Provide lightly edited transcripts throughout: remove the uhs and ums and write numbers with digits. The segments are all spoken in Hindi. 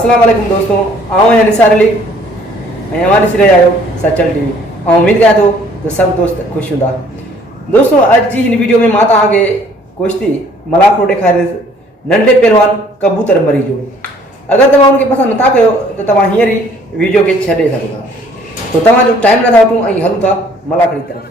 अस्सलाम वालेकुम दोस्तों, आओ या निसार अली ऐं हमारी सिरे आयो सचल टीवी। ऐं उम्मीद कयां थो त सभु दोस्त ख़ुशि हूंदा। दोस्तों अॼु जी हिन वीडियो में मां तव्हांखे कुश्ती मलाखो ॾेखारींदुसि नंढे पहलवान कबूतर मरी जो। अगरि तव्हां उनखे पसंदि नथा कयो त तव्हां हींअर ई वीडियो खे छॾे सघो था। तो तव्हांजो टाइम नथा वठूं ऐं हलूं था मलाखड़ी तरफ़।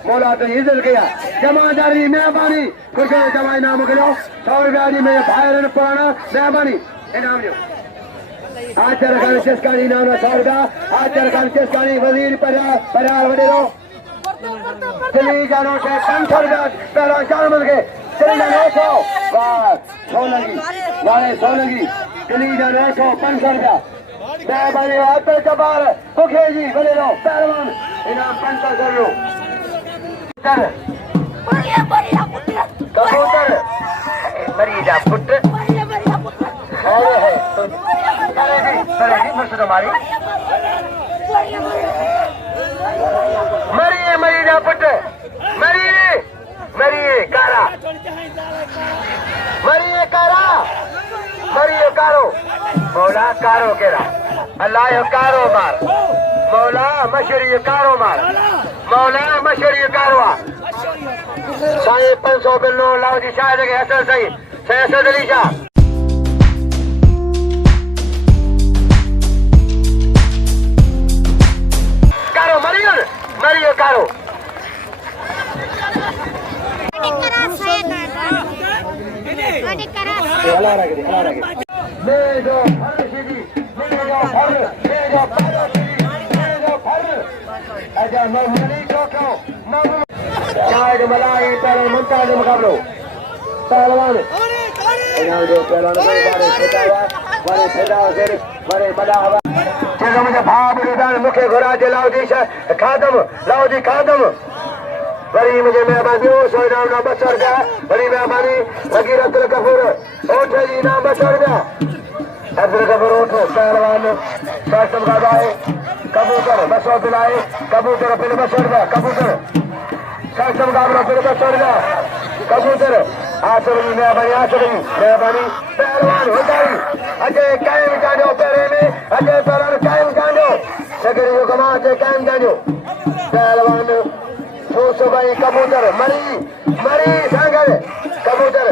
मौला तो इज्जत किया जमादारी मेहरबानी कुछ जमा इनाम करो 100 रुपया में भाई पुराना मेहरबानी इनाम जो आचार खान चस्कानी इनाम 100 रुपया आचार खान चस्कानी वजीर परिवार वडेरो चली जानो से 500 रुपया पहला चार मिल के चली जानो 100 बस सोलंगी वाले सोलंगी चली जानो 100 500 रुपया मेहरबानी आते कबार ओके जी वडेरो पहलवान इनाम 500 लो कबूतर मरीजा पुत्र मरिए मरीजा पुत्र मरिए कारा मरिए कारा मरिए कारो मौला कारो केरा अल्लाह यो कारो मार मौला मशरी कारो मार मौला मशरी कारवा साईं 500 बिल्लो लाओ जी शायद के असर सही सैयद अली शाह कारो मरियो कारो हला रखे ले दो हर सीधी ले दो आजा मौली चौको शायद मलाई पर मुमताज मुकाबलो पहलवान इनाम जो पहलवान बारे छटावा से बारे बड़ा हवा जेको मुझे भाव रुदान मुखे घुरा जे लाओ जी खादम वरी मुझे मेहरबानी सो इनाम ना 200 रुपया वरी मेहरबानी वकील अब्दुल गफूर ओठ जी इनाम 200 रुपया अब्दुल गफूर ओठ पहलवान शासन का है कबूतर 200 दिलाए कबूतर फिर 200 रुपया कबूतर शासन मुकाबला फिर 200 रुपया कबूतर आसरी मेहरबानी पहलवान होताई अजय कायम जानो पैरे में अजय पहलवान कायम जानो सगरी जो कमा अजय कायम जानो पहलवान सोसो भाई कबूतर मरी सांगल कबूतर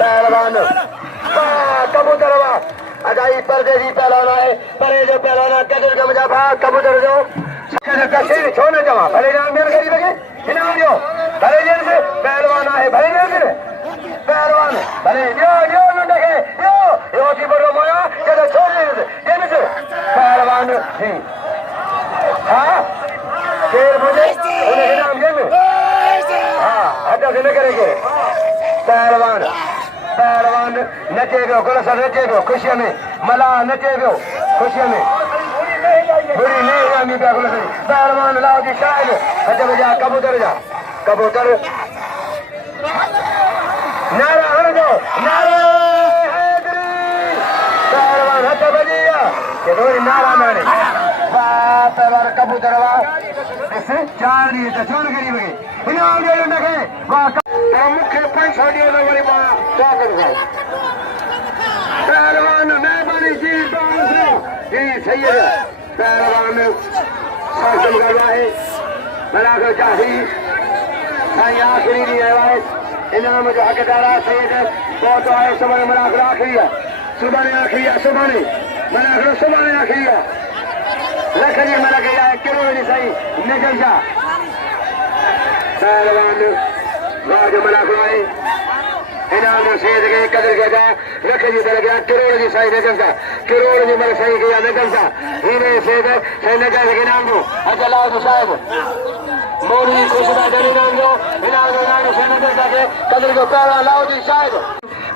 पहलवान कबूतर वा अजाई परदेसी पहलवान है परे जो पहलवान कदर का मजा भा कबूतर जो कसीर छोड़ने जमा भले नाम मेरे गरीब के इनाम जो भले जन से पहलवान है भले जन से पहलवान भले यो लुंडे के यो सी बड़ो मोया कदर छोड़ने जन से पहलवान थी हाँ शेर मुझे उन्हें इनाम जन हाँ हटा से न करेंगे पहलवान नचे पियो गुल सर नचे पियो खुशीअ में मला नचे पियो खुशीअ में बुरी नहीं पिया गुल सर पहलवान लाओ जी शायद हज बजा कबूतर नारा हण दो नारा हैदरी पहलवान हज बजिया के दोरी नारा माने वाह पहलवान कबूतर वाह ऐसे 4 ॾींहं त छोड़ करी वगे इनाम जो नखे वाह मुखे 500 ॾींहं न वरी मां छा करूं पहलवान मेहरबानी जी ये सही है पहलवान शासन करवा है बना कर चाही साईं आखिरी ॾींहुं आयो आहे इनाम जो हकदार आहे सैयद बहुत आहे सुभाणे मनाखिरो आखिरी आहे सुभाणे आखिरी आहे सुभाणे मनाखिरो सुभाणे आखिरी आहे लख जी मनाखिरी आहे करोड़ जी साईं निकल जा पहलवान राज मनाखिरो आहे इनाम जो सैयद के कदर के जा लख जी दर गया करोड़ जी साईं निकल जा करोड़ जी मल साईं के निकल जा हीरे सैयद साईं निकल के इनाम जो अजला साहिब मोरी खुशबा दरी नाम जो नाम से नजर जाके कदर को पहला लाओ जी शायद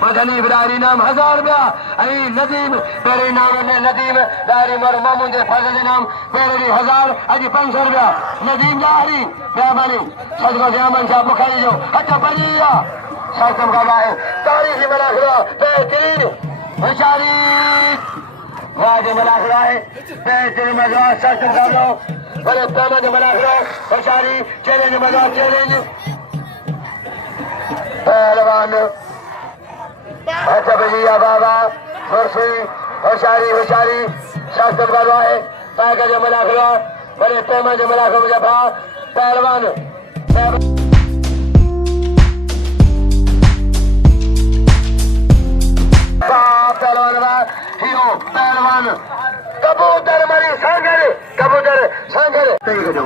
मदनी बिरारी नाम 1000 रुपया अई नदीम पेरे नाम ने नदीम दारी मर मामून दे फजल नाम पेरे 1000 अजी 500 रुपया नदीम दारी मेहरबानी सदको जामन साहब बुखारी जो अच्छा बढ़िया सासम का है तारीख बना खड़ा बेहतरीन बेचारी वाज बना खड़ा है बेहतरीन मजा सासम का लो बड़े पैमाने बना खड़ा बेचारी चैलेंज मजा चैलेंज पहलवान अच्छा भैया बाबा फरसुई बेचारी बेचारी सासम का लो है पैका जो बना खड़ा बड़े पैमाने जो बना खड़ा मुझे भा पहलवान पहलवान कबूतर मरी सांगर कबूतर सांगर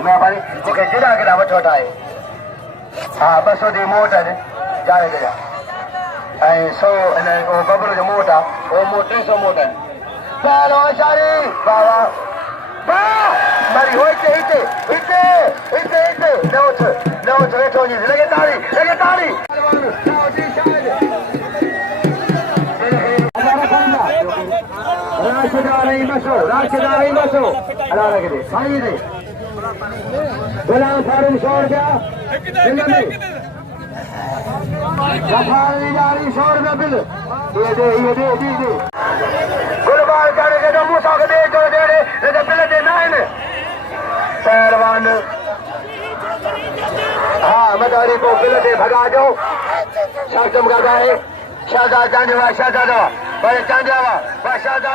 मैं पानी मूंखे गिरा गिरा वठो वठाए हा 200 जी मोट आहे जाए गया ऐं 100 इन बबरू जो मोट आहे उहो मोट 300 मोट आहे पहलवान शारी बाबा मरी हो हिते हिते हिते हिते हिते न उठ वेठो वञे लॻे ताड़ी राशिदारी मसो अला लगे साईं दे गुलाम फारूक 100 रुपया सफारी जारी 100 रुपया बिल ये दे गुलबार करे के मूसा के दे जो दे दे बिल दे नाइन पहलवान हाँ मदारी को बिल दे भगा दो शासम का है शादा चांदवा बड़े चांदवा शादा